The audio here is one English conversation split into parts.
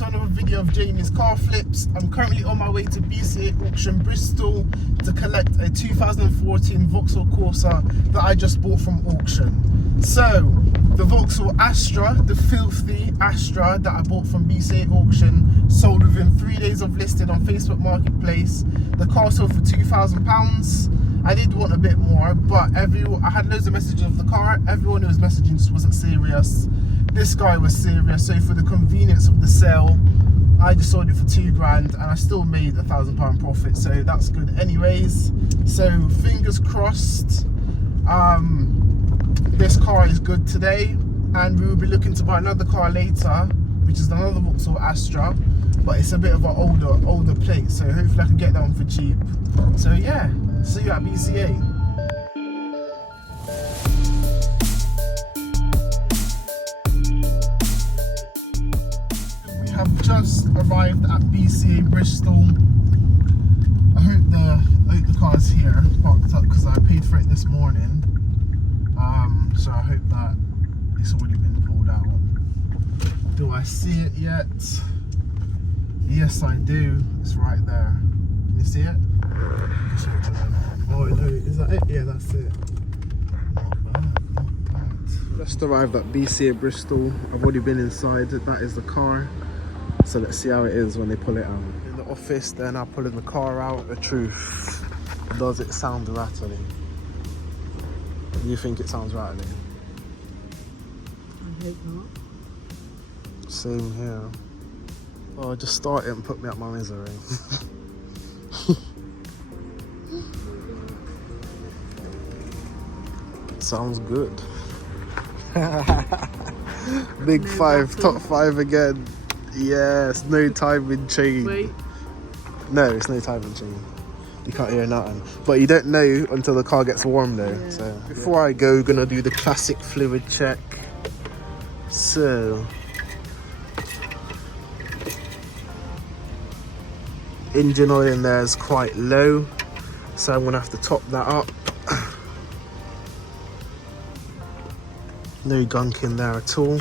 to another video of JAMEY'S car flips. I'm currently on my way to BCA auction Bristol to collect a 2014 Vauxhall Corsa that I just bought from auction. So the Vauxhall Astra, the filthy Astra that I bought from BCA auction, sold within 3 days of listing on Facebook Marketplace. The car sold for £2,000. I did want a bit more, but I had loads of messages of the car. Everyone who was messaging just wasn't serious. This guy was serious, so for the convenience of the sale, I just sold it for £2,000 and I still made a £1,000 profit, so that's good anyways. So fingers crossed, this car is good today, and we will be looking to buy another car later, which is another Vauxhall Astra, but it's a bit of an older plate, so hopefully I can get that one for cheap. So yeah, see you at BCA. We have just arrived at BCA Bristol. I hope the car is here, parked up, because I paid for it this morning. So I hope that it's already been pulled out. Do I see it yet? Yes, I do. It's right there. Can you see it? Oh no, is that it? Yeah, that's it. Not bad, not bad. Just arrived at BCA Bristol. I've already been inside. That is the car. So let's see how it is when they pull it out. In the office, then I'm pulling the car out. The truth, does it sound rattling? You think it sounds rattling? I hope not. Same here. Oh, just start it and put me out my misery. Sounds good. Big no five, battle. Top five again. Yes, no time in chain. Wait. No, it's no time in chain. You can't hear nothing. But you don't know until the car gets warm though. Yeah. So before I go, gonna do the classic fluid check. So engine oil in there is quite low, so I'm gonna have to top that up. No gunk in there at all.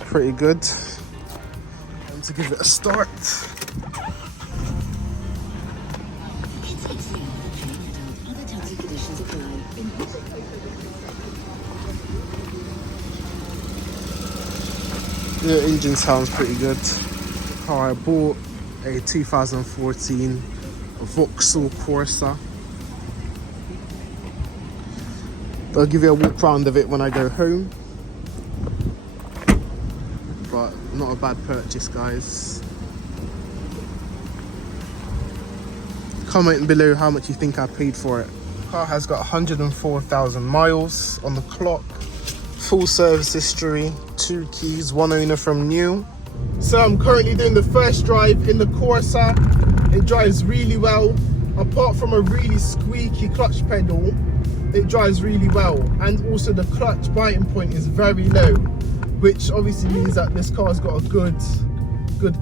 Pretty good. Time to give it a start. The engine sounds pretty good. The car I bought, a 2014 Vauxhall Corsa. I'll give you a walk round of it when I go home. But not a bad purchase, guys. Comment below how much you think I paid for it. The car has got 104,000 miles on the clock. Full service history, 2 keys, 1 owner from new. So I'm currently doing the first drive in the Corsa. It drives really well. Apart from a really squeaky clutch pedal, it drives really well. And also the clutch biting point is very low, which obviously means that this car's got a good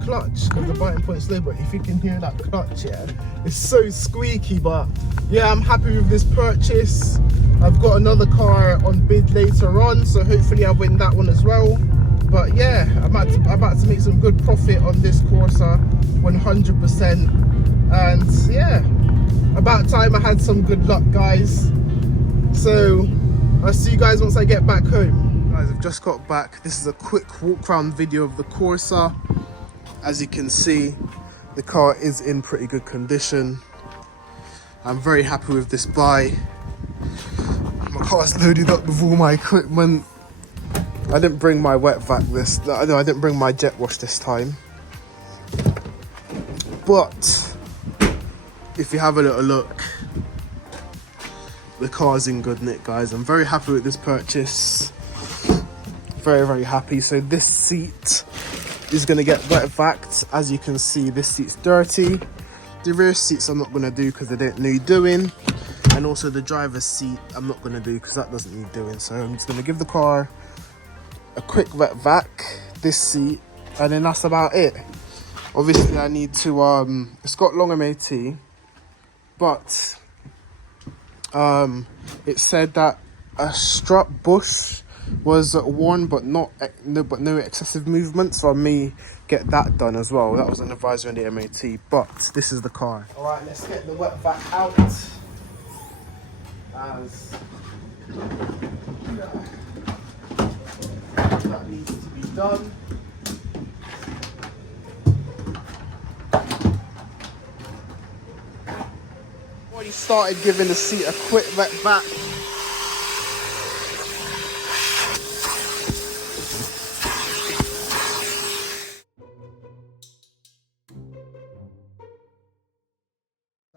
clutch, because the biting point's low. But if you can hear that clutch, yeah, it's so squeaky. But yeah, I'm happy with this purchase. I've got another car on bid later on, so hopefully I win that one as well. But yeah, I'm about to make some good profit on this Corsa, 100%. And yeah, about time I had some good luck, guys. So I'll see you guys once I get back home. Guys, I've just got back. This is a quick walk around video of the Corsa. As you can see, the car is in pretty good condition. I'm very happy with this buy. My car's loaded up with all my equipment. I didn't bring my wet vac I didn't bring my jet wash this time. But if you have a little look, the car's in good nick, guys. I'm very happy with this purchase. Very, very happy. So this seat is going to get wet vacked. As you can see, this seat's dirty. The rear seats I'm not going to do because they don't need doing. And also the driver's seat I'm not going to do because that doesn't need doing. So I'm just going to give the car a quick wet vac, this seat, and then that's about it. Obviously I need to, it's got long MOT, but it said that a strut bush was worn, but no excessive movement. So I may get that done as well. That was an advisory on the MOT, but this is the car. All right, let's get the wet vac out. As that needs to be done. Already started giving the seat a quick wet vac.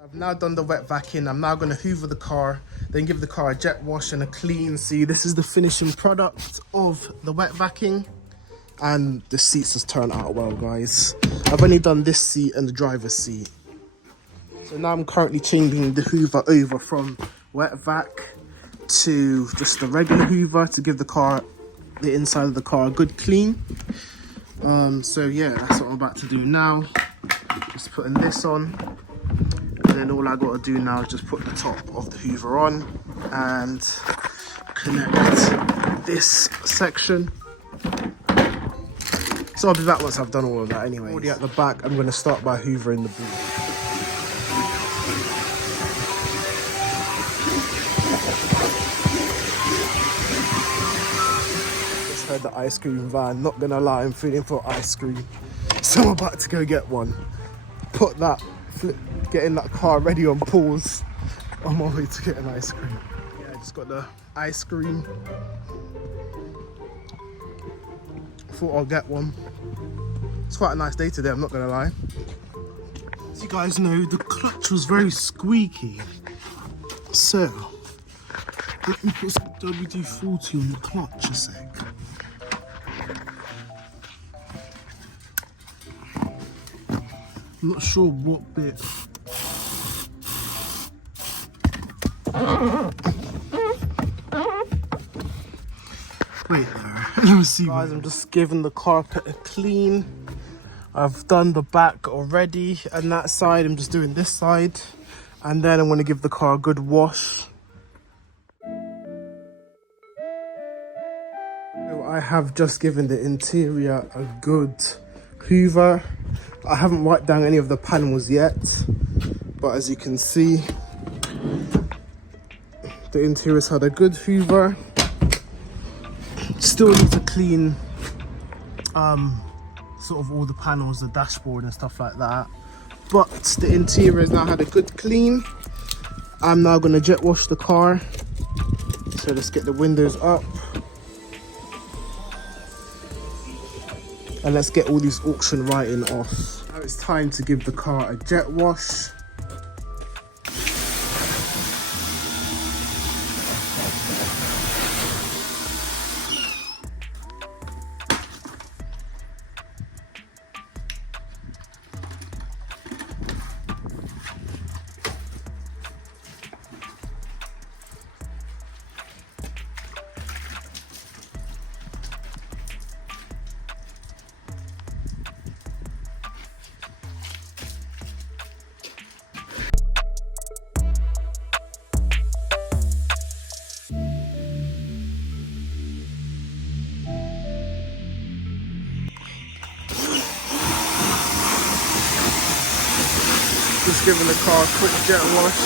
I've now done the wet vacuum. I'm now going to hoover the car, then give the car a jet wash and a clean. See, this is the finishing product of the wet vacuum, and the seats just turned out well, guys. I've only done this seat and the driver's seat. So now I'm currently changing the hoover over from wet vac to just the regular hoover to give the inside of the car a good clean. So yeah, that's what I'm about to do now. Just putting this on. And then all I got to do now is just put the top of the hoover on and connect this section. So I'll be back once I've done all of that anyway. Already at the back, I'm going to start by hoovering the boot. Just heard the ice cream van, not going to lie, I'm feeling for ice cream. So I'm about to go get one. Getting that car ready on pause on my way to get an ice cream. Yeah, I just got the ice cream. Thought I'll get one. It's quite a nice day today, I'm not gonna lie. As you guys know, the clutch was very squeaky. So, let me put some WD-40 on the clutch a sec. I'm not sure what bit. Wait there. Let me see. Guys, I'm just giving the carpet a clean. I've done the back already, and that side, I'm just doing this side. And then I'm going to give the car a good wash. So I have just given the interior a good hoover. I haven't wiped down any of the panels yet, but as you can see, the interior's had a good hoover. Still need to clean sort of all the panels, the dashboard and stuff like that, but the interior has now had a good clean. I'm now going to jet wash the car, so let's get the windows up and let's get all these auction writing off. Now it's time to give the car a jet wash. Just giving the car a quick jet wash.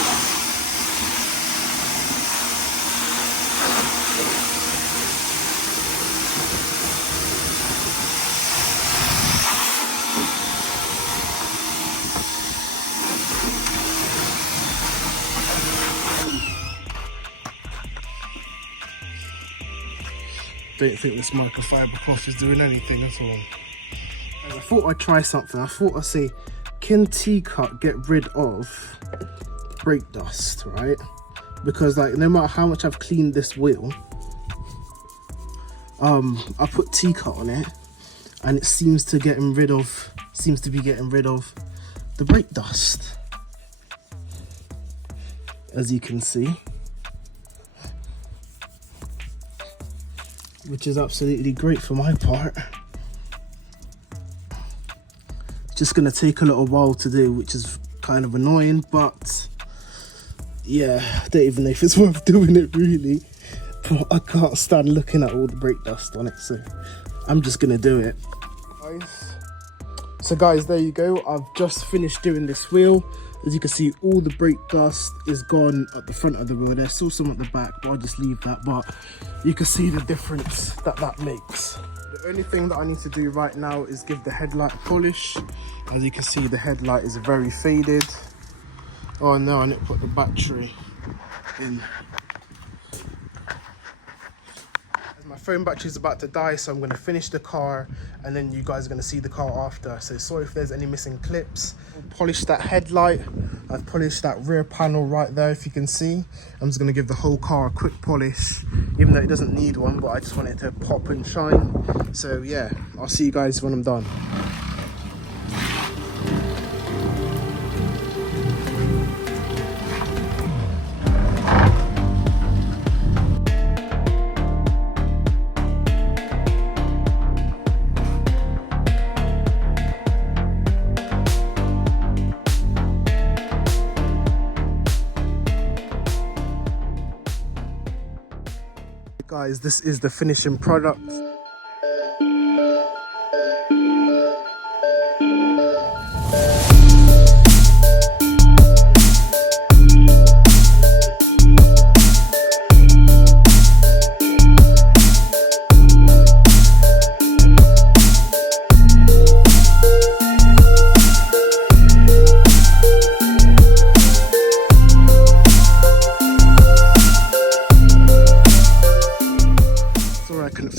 Don't think this microfiber cloth is doing anything at all. I thought I'd try something. I thought I'd say, can T-Cut get rid of brake dust, right? Because like no matter how much I've cleaned this wheel, I put T-Cut on it and it seems to be getting rid of the brake dust, as you can see, which is absolutely great for my part. Just gonna take a little while to do, which is kind of annoying, but yeah, I don't even know if it's worth doing it really. but I can't stand looking at all the brake dust on it, so I'm just gonna do it. So guys, there you go. I've just finished doing this wheel. As you can see, all the brake dust is gone at the front of the wheel. There's still some at the back, but I'll just leave that. But you can see the difference that makes. The only thing that I need to do right now is give the headlight a polish. As you can see, the headlight is very faded. Oh no, I need to put the battery in. My phone battery is about to die, so I'm going to finish the car and then you guys are going to see the car after. So sorry if there's any missing clips. Polished that headlight. I've polished that rear panel right there, if you can see. I'm just going to give the whole car a quick polish, even though it doesn't need one, but I just want it to pop and shine. So yeah, I'll see you guys when I'm done. Guys, this is the finishing product.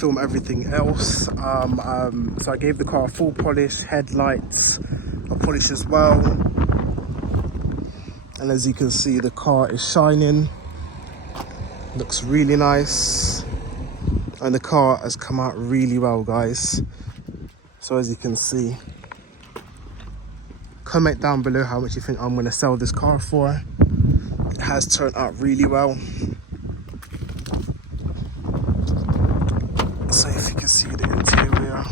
Film everything else. So I gave the car a full polish, headlights a polish as well, and as you can see, the car is shining, looks really nice, and the car has come out really well, guys. So as you can see, comment down below how much you think I'm going to sell this car for. It has turned out really well. So if you can see the interior,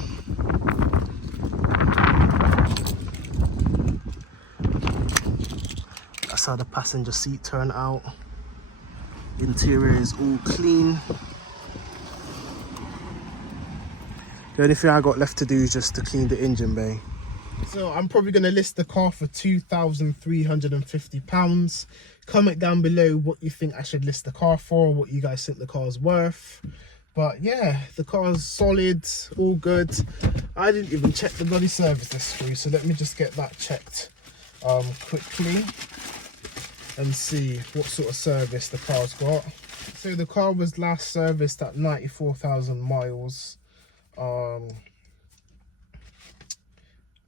that's how the passenger seat turned out. The interior is all clean. The only thing I got left to do is just to clean the engine bay. So I'm probably going to list the car for £2,350. Comment down below what you think I should list the car for, what you guys think the car is worth. But yeah, the car's solid, all good. I didn't even check the bloody service history, so let me just get that checked quickly and see what sort of service the car's got. So the car was last serviced at 94,000 miles. And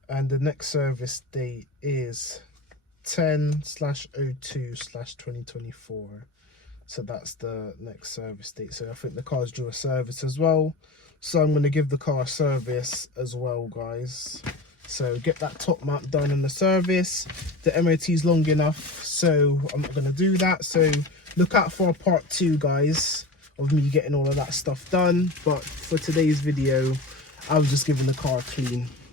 the next service date is 10/02/2024. So that's the next service date. So I think the car's due a service as well. So I'm going to give the car a service as well, guys. So get that top mount done in the service. The MOT is long enough, so I'm not going to do that. So look out for a part 2, guys, of me getting all of that stuff done. But for today's video, I was just giving the car a clean.